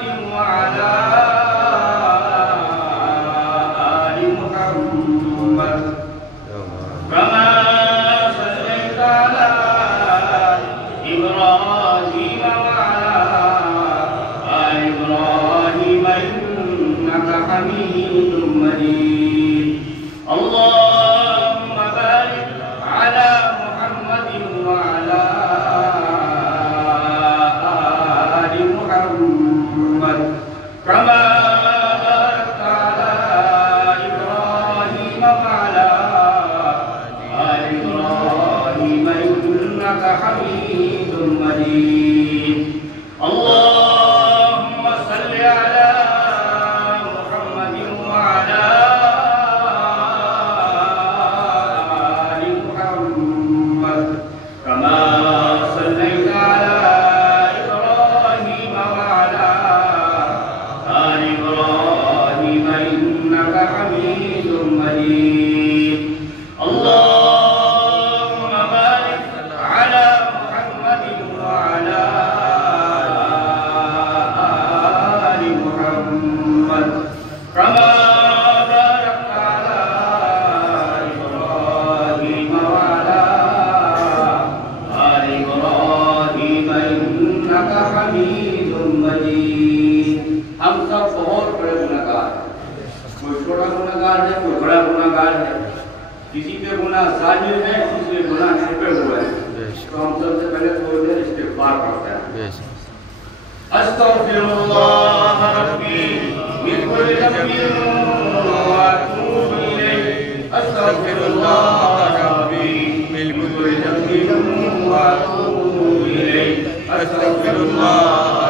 محمد وعلى آل محمد كما صليت على إبراهيم وعلى آل إبراهيم إنك حميد مجيد اللهم بارك على محمد وعلى آل محمد كما باركت على إبراهيم وعلى آل إبراهيم إنك حميد مجيد اللهم صل على محمد وعلى آل محمد كما صليت على إبراهيم وعلى آل إبراهيم إنك حميد مجيد اللهم بارك على محمد وعلى آل محمد كما باركت على إبراهيم وعلى آل إبراهيم إنك حميد مجيد हम सब बहुत बड़े गुनहगार हैं कोई छोटा गुनहगार है कोई बड़ा गुनहगार है किसी पे गुनाह जाहिर है किसी पे गुनाह छिपे हुए हैं तो हम सबसे पहले थोड़ी देर इस्तिग़फ़ार करते हैं अस्तग़फ़िरुल्लाह रब्बी मिन कुल्ली ज़ंबिन व अतूबु इलैह अस्तग़फ़िरुल्लाह रब्बी मिन कुल्ली ज़ंबिन व अतूबु इलैह अस्तग़फ़िरुल्लाह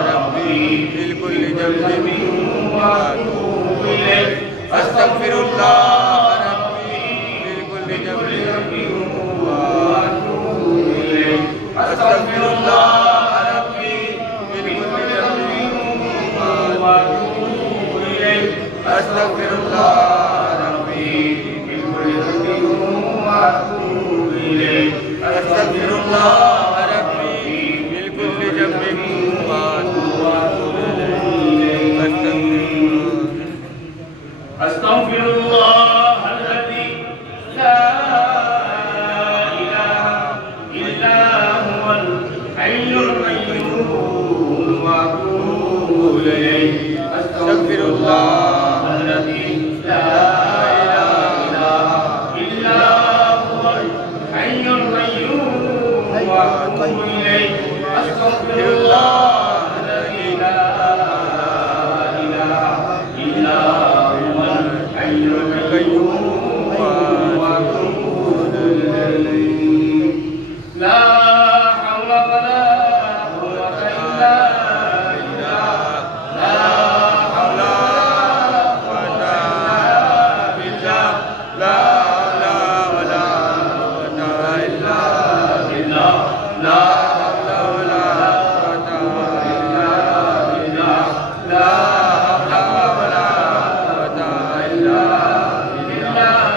रब्बी मिन कुल्ली ज़ंबिन व अतूबु इलैह अस्तग़फ़िरुल्लाह रब्बी मिन कुल्ली ज़ंबिन व अतूबु इलैह अस्तग़फ़िरुल्लाह रब्बी मिन कुल्ली ज़ंबिन व अतूबु इलैह अस्तग़फ़िरुल्लाह रब्बी मिन कुल्ली ज़ंबिन व अतूबु इलैह अस्तग़फ़िरुल्लाह रब्बी मिन कुल्ली ज़ंबिन व अतूबु इलैह अस्तग़फ़िरुल्लाह अल्लज़ी ला इलाहा इल्ला हुवल हय्युल क़य्यूम व अतूबु इलैह अस्तग़फ़िरुल्लाह अल्लज़ी ला इलाहा इल्ला हुवल हय्युल क़य्यूम व अतूबु इलैह अस्तग़फ़िरुल्लाह अल्लज़ी ला इलाहा इल्ला हुवल हय्युल क़य्यूम व अतूबु इलैह ला हौला वला कुव्वता इल्ला बिल्लाह ला हौला वला कुव्वता बिल्लाह ला हौला वला कुव्वता इल्ला बिल्लाह ला हौला वला कुव्वता इल्ला बिल्लाह ला हौला वला कुव्वता इल्ला बिल्लाह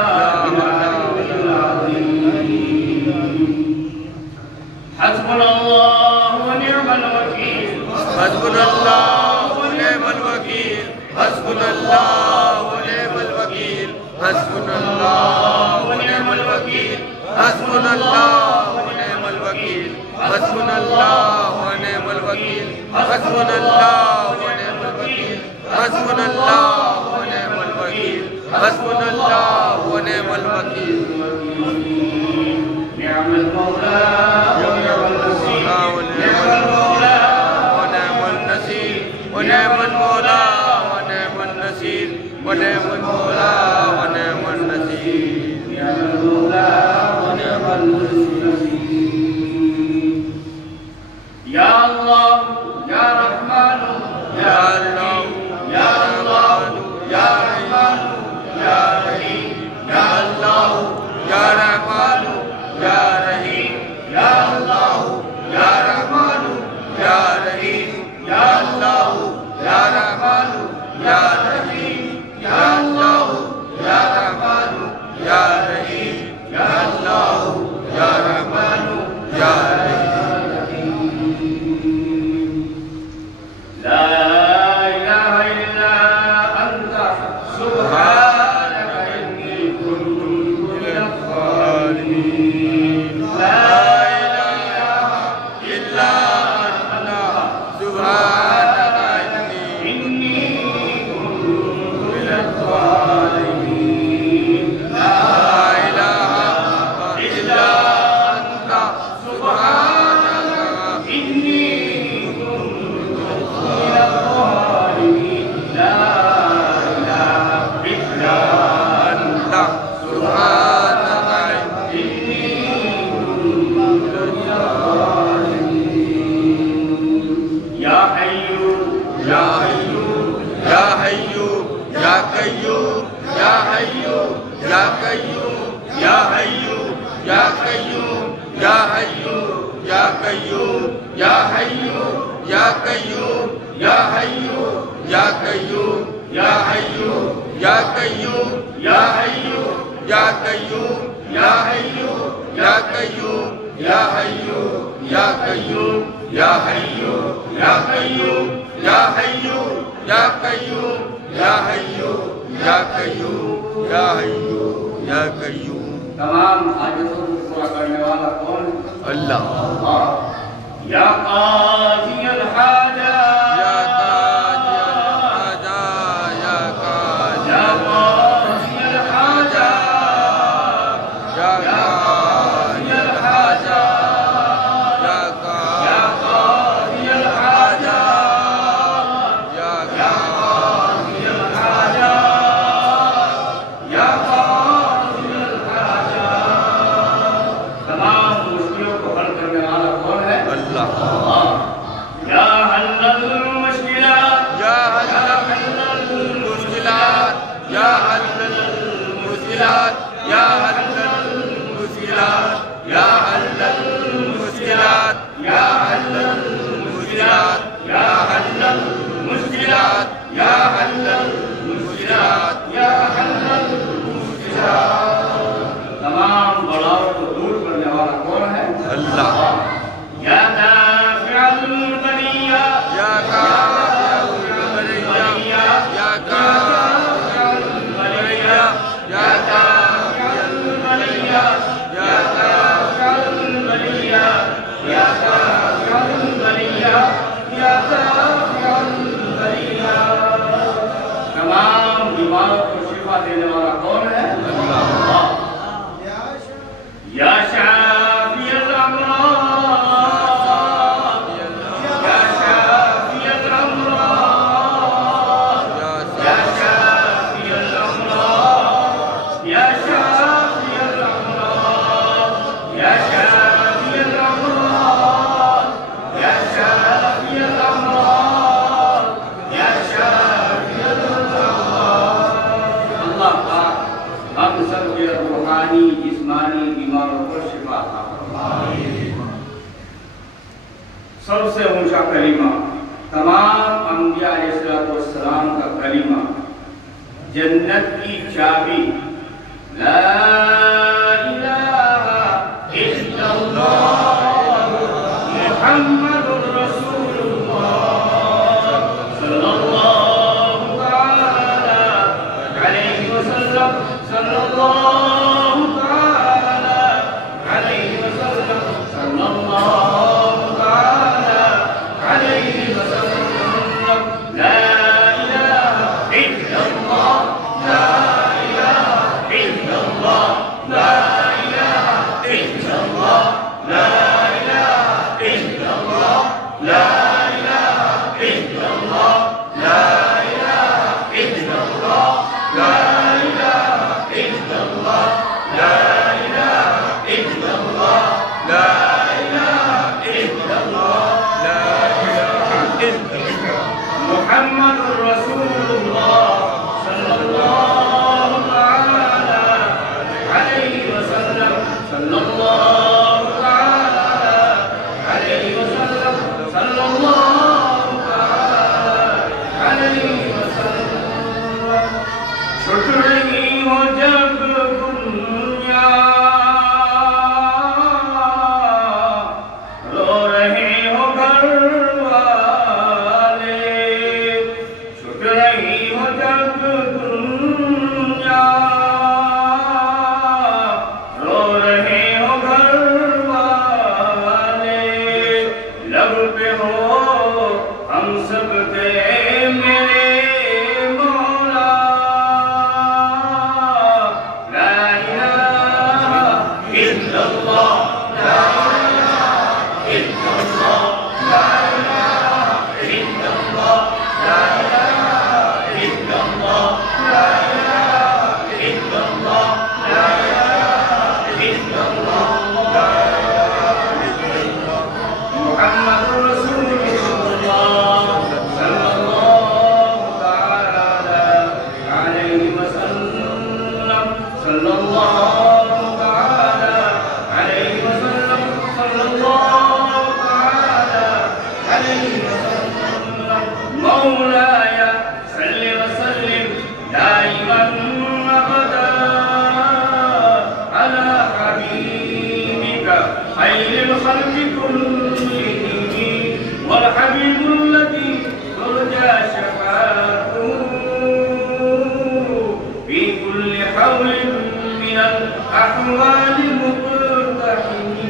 हस्बुनल्लाहु व नि'मल वकील हस्बुनल्लाहु व नि'मल वकील हस्बुनल्लाहु व नि'मल वकील हस्बुनल्लाहु व नि'मल वकील हस्बुनल्लाहु व नि'मल वकील हस्बुनल्लाहु व नि'मल वकील हस्बुनल्लाहु व नि'मल वकील हस्बुनल्लाहु व नि'मल वकील हस्बुनल्लाहु व नि'मल वकील नि'मल मौला व नि'मल नसीर नि'मल मौला व नि'मल नसीर व नि'मल मौला व नि'मल नसीर व नि'मल मौला व नि'मल नसीर नि'मल मौला व नि'मल नसीर या अल्लाह या रहमान या अल्लाह या अल्लाह या रहमान या रहीम या अल्लाह या रहमान या रहीम या अल्लाह या रहमान या रहीम या अल्लाह या रहमान या रहीम या अल्लाह या रहमान या रहीम या अल्लाह या रहमान या रहीम ला या हय्यू या कय्यूम या हय्यू या कय्यूम या हय्यू या कय्यूम या हय्यू या कय्यूम या हय्यू या कय्यूम या हय्यू या कय्यूम या हय्यू या कय्यूम या हय्यू या कय्यूम या हय्यू या कय्यूम या हय्यू या कय्यूम। तमाम हाजतों को पूरा करने वाला कौन? अल्लाह। या काज़ियल हाजा या काज़ियल हाजा या काज़ियल हाजा या काज़ियल हाजा या काज़ियल हाजा या काज़ियल हाजा या काज़ियल हाजा। तमाम मुश्किलों को हल करने वाला कौन है? अल्लाह। या हल्लल मुश्किलात या हल्लल मुश्किलात या हल्लल मुश्किलात या हल्लल मुश्किलात या हल्लल मुश्किलात या हल्लल मुश्किलात या हल्लल मुश्किलात या हल्लल मुश्किलात या हल्लल मुश्किलात। तमाम बड़ाओं को दूर करने वाला कौन है? अल्लाह। या दाफ़िअल बरिया या काफ़िअल बरिया या काफ़िअल बरिया या काफ़िअल बरिया या काफ़िअल बरिया या काफ़िअल बरिया या काफ़िअल बरिया। तमाम बीमारों को शिफा देने वाला कौन है? अल्लाह। या शाफियल अमराद या शाफियल अमराद या शाफियल अमराद या शाफियल अमराद या शाफियल अमराद या शाफियल अमराद या शाफियल अमराद। अल्लाह पाक हम सब के रूहानी जिस्मानी बीमारों को शिफा अता फरमाए। सबसे ऊंचा कलीमा तमाम अंबिया अलैहिस्सलाम का कलीमा, जन्नत की चाबी ला इलाहा इल्लल्लाह मुहम्मदुर रसूलुल्लाह सल्लल्लाहु तआला अलैहि वसल्लम सल्लल्लाहु तआला अलैहि वसल्लम सल्लल्लाहु तआला अलैहि वसल्लम। ला इलाहा इल्लल्लाह ला इलाहा इल्लल्लाह ला इलाहा इल्लल्लाह ला इलाहा इल्लल्लाह ला इलाहा इल्लल्लाह ला इलाहा इल्लल्लाह ला इलाहा इल्लल्लाह ला इलाहा इल्लल्लाह ला इलाहा इल्लल्लाह ला इलाहा इल्लल्लाह मुहम्मदुर रसूलुल्लाह सल्लल्लाहु तआला अलैहि वसल्लम सल्लल्लाहु तआला अलैहि वसल्लम सल्लल्लाहु तआला अलैहि वसल्लम। छुट रही हो जब दुनिया रो रहे हो घर वाले, छुट रही हो जब दुनिया रो रहे हो घर वाले, लब पे हो हम सब पे मेरे मौला। ला इलाहा इल्लल्लाह ला इलाहा इल्लल्लाह ला इलाहा इल्लल्लाह ला इलाहा इल्लल्लाह ला इलाहा इल्लल्लाह ला इलाहा इल्लल्लाह ला इलाहा इल्लल्लाह मुहम्मदुर रसूलुल्लाह والحبيب الذي ترجى شفاعته في كل حول من الأحوال مقتحمين.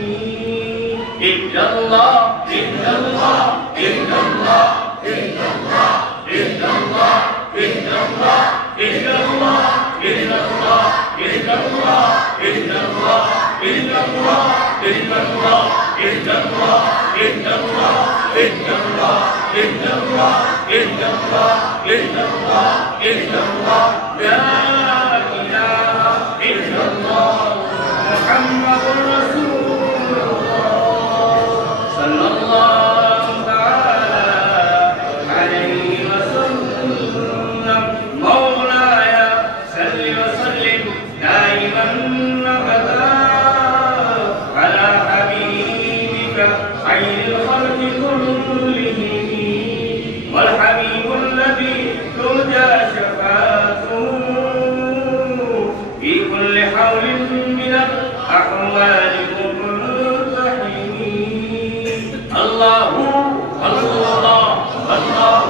إلا الله إلا الله إلا الله إلا الله إلا الله إلا الله إلا الله إلا الله إلا الله إلا الله إلا الله إلا الله إلا الله إلا الله إلا الله إلا الله إلا الله إلا الله إلا الله لا إله إلا الله محمد رسول الله صلى الله تعالى عليه وسلم. مولاي صل وسلم دائما أبدا على حبيبك خير الخلق كلهم والحبيب الذي ترجى شفاعته في كل حول من الأحوال مقتحمين. الله الله الله الله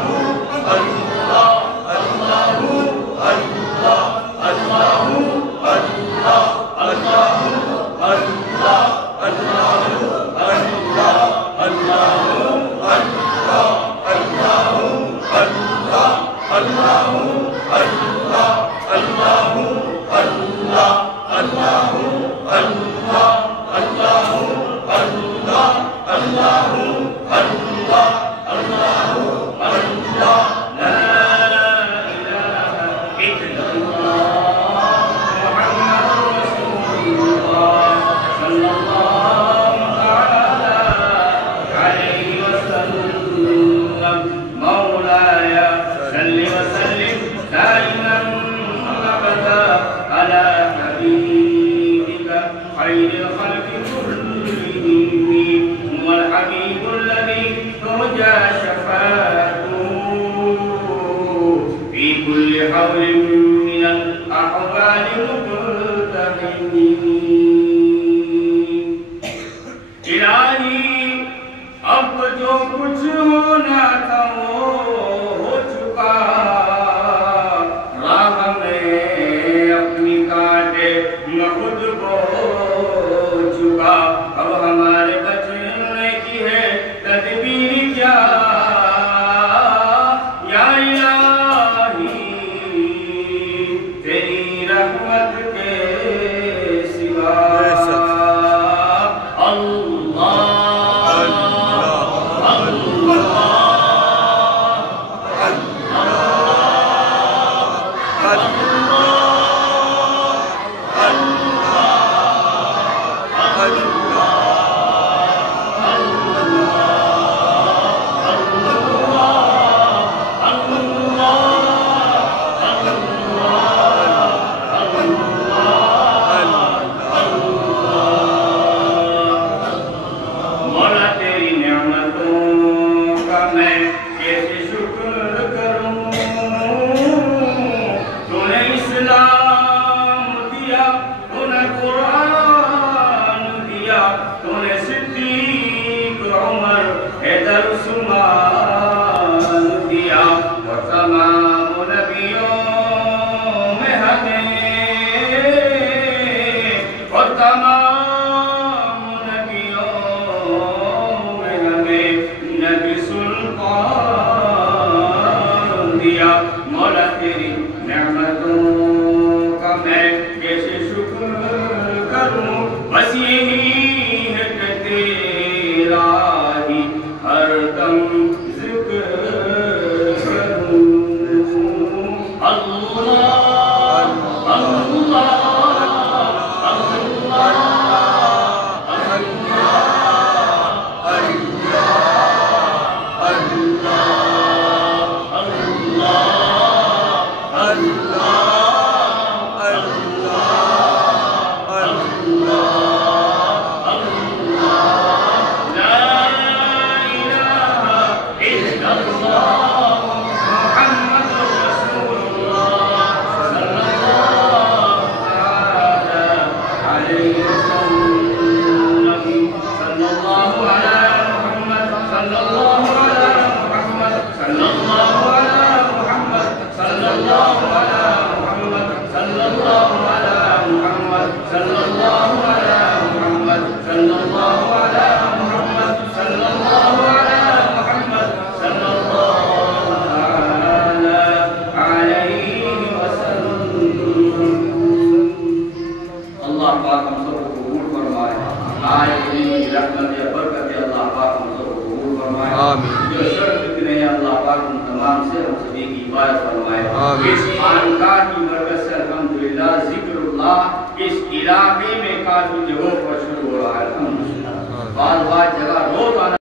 الله الله الله الله الله الله الله आमीन। जो शर्त ने अल्लाह पाक उन तमाम से हम सभी की इबादत फरमाए। आमीन। इस खानका की बरकत से अल्हम्दुलिल्लाह जिक्रुल्लाह इस इलाके में काफी जगहों पर शुरू हो रहा है। अल्हम्दुलिल्लाह बार-बार जगह रोज आना